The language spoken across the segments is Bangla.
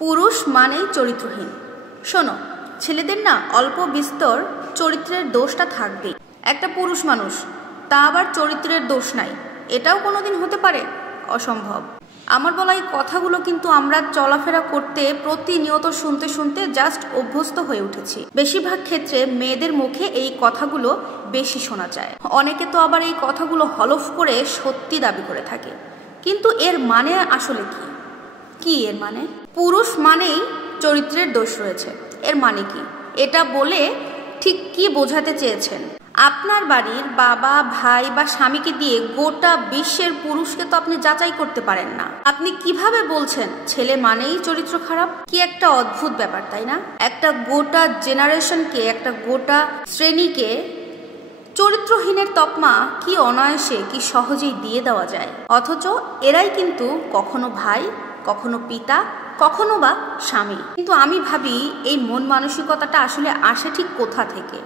পুরুষ মানেই চরিত্রহীন। শোনো, ছেলেদের না অল্প বিস্তর চরিত্রের দোষটা থাকবেই। একটা পুরুষ মানুষ, তা আবার চরিত্রের দোষ নাই, এটাও কোনোদিন হতে পারে? অসম্ভব। আমার বলা এই কথাগুলো কিন্তু আমরা চলাফেরা করতে প্রতিনিয়ত শুনতে শুনতে জাস্ট অভ্যস্ত হয়ে উঠেছি। বেশিরভাগ ক্ষেত্রে মেয়েদের মুখে এই কথাগুলো বেশি শোনা যায়। অনেকে তো আবার এই কথাগুলো হলফ করে সত্যি দাবি করে থাকে। কিন্তু এর মানে আসলে কি? কি এর মানে? পুরুষ মানেই চরিত্রের দোষ রয়েছে, এর মানে কি? এটা বলে ঠিক কি বোঝাতে চেয়েছেন? আপনার বাড়ির বাবা, ভাই বা স্বামীকে দিয়ে গোটা বিশ্বের পুরুষকে তো আপনি যাচাই করতে পারেন না। আপনি কিভাবে বলছেন ছেলে মানেই চরিত্র খারাপ? কি একটা অদ্ভুত ব্যাপার, তাই না? একটা গোটা জেনারেশনকে, একটা গোটা শ্রেণীকে চরিত্রহীনের তকমা কি অনায়াসে, কি সহজেই দিয়ে দেওয়া যায়। অথচ এরাই কিন্তু কখনো ভাই, কখনো পিতা, কখনো বা স্বামী। কিন্তু আমি ভাবি এই মন মানসিকতাটা আসলে আসে ঠিক কোথা থেকে?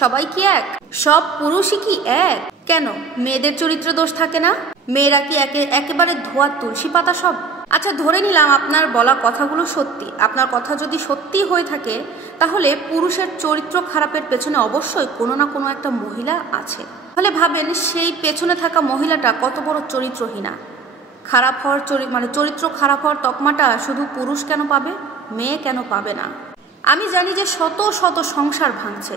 সবাই কি এক? সব পুরুষই কি এক? কেন মেয়েদের চরিত্র দোষ থাকে না? মেয়েরা কি একেবারে ধোয়া তুলসী পাতা সব? আচ্ছা, ধরে নিলাম আপনার বলা কথাগুলো সত্যি। আপনার কথা যদি সত্যি হয়ে থাকে, তাহলে পুরুষের চরিত্র খারাপের পেছনে অবশ্যই কোনো না কোনো একটা মহিলা আছে। তাহলে ভাবেন সেই পেছনে থাকা মহিলাটা কত বড় চরিত্রহীনা। খারাপ হওয়ার চরিত্র খারাপ হওয়ার তকমাটা শুধু পুরুষ কেন পাবে, মেয়ে কেন পাবে না? আমি জানি যে শত শত সংসার ভাঙছে,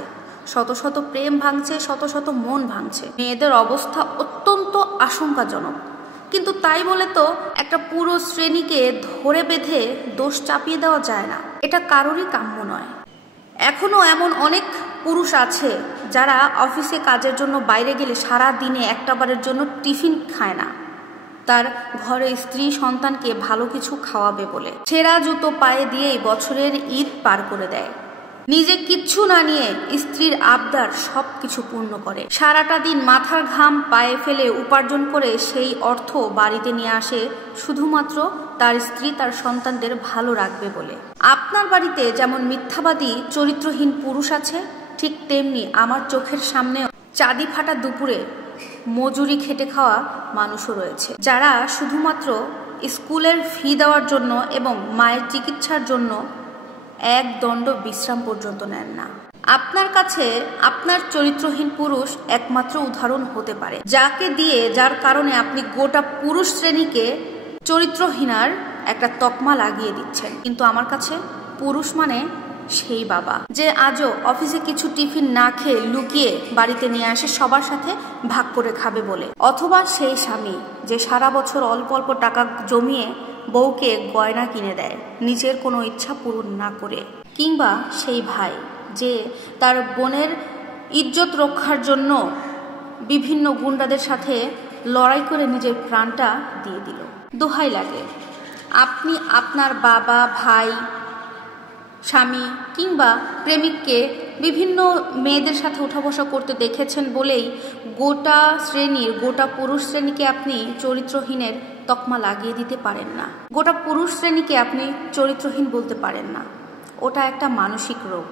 শত শত প্রেম ভাঙছে, শত শত মন ভাঙছে। মেয়েদের অবস্থা অত্যন্ত আশঙ্কাজনক। কিন্তু তাই বলে তো একটা পুরো শ্রেণীকে ধরে বেঁধে দোষ চাপিয়ে দেওয়া যায় না। এটা কারোরই কাম্য নয়। এখনো এমন অনেক পুরুষ আছে যারা অফিসে কাজের জন্য বাইরে গেলে সারা দিনে একটাবারের জন্য টিফিন খায় না, তার ঘরে স্ত্রী সন্তানকে ভালো কিছু খাওয়াবে বলে। ছেঁড়া জুতো পায়ে দিয়েই বছরের ঈদ পার করে দেয়। নিজে কিচ্ছু না নিয়ে স্ত্রীর আবদার সব কিছু পূর্ণ করে। সারাটা দিন মাথার ঘাম পায়ে ফেলে উপার্জন করে সেই অর্থ বাড়িতে নিয়ে আসে শুধুমাত্র তার স্ত্রী, তার সন্তানদের ভালো রাখবে বলে। আপনার বাড়িতে যেমন মিথ্যাবাদী চরিত্রহীন পুরুষ আছে, ঠিক তেমনি আমার চোখের সামনে চাঁদি ফাটা দুপুরে মজুরি খেটে খাওয়া মানুষও রয়েছে, যারা শুধুমাত্র স্কুলের ফি দেওয়ার জন্য এবং মায়ের চিকিৎসার জন্য এক দণ্ড বিশ্রাম পর্যন্ত নেন না। আপনার কাছে আপনার চরিত্রহীন পুরুষ একমাত্র উদাহরণ হতে পারে, যাকে দিয়ে, যার কারণে আপনি গোটা পুরুষ শ্রেণীকে চরিত্রহীনার একটা তকমা লাগিয়ে দিচ্ছেন। কিন্তু আমার কাছে পুরুষ মানে সেই বাবা যে আজও অফিসে কিছু টিফিন না খেয়ে লুকিয়ে বাড়িতে নিয়ে আসে সবার সাথে ভাগ করে খাবে বলে। অথবা সেই স্বামী যে সারা বছর অল্প অল্প টাকা জমিয়ে বউকে গয়না কিনে দেয় নিজের কোনো ইচ্ছা পূরণ না করে। কিংবা সেই ভাই যে তার বোনের ইজ্জত রক্ষার জন্য বিভিন্ন গুন্ডাদের সাথে লড়াই করে নিজের প্রাণটা দিয়ে দিল। দোহাই লাগে, আপনি আপনার বাবা, ভাই, স্বামী কিংবা প্রেমিককে বিভিন্ন মেয়েদের সাথে উঠা বসা করতে দেখেছেন বলেই গোটা পুরুষ শ্রেণীকে আপনি চরিত্রহীনের তকমা লাগিয়ে দিতে পারেন না। গোটা পুরুষ শ্রেণীকে আপনি চরিত্রহীন বলতে পারেন না। ওটা একটা মানসিক রোগ।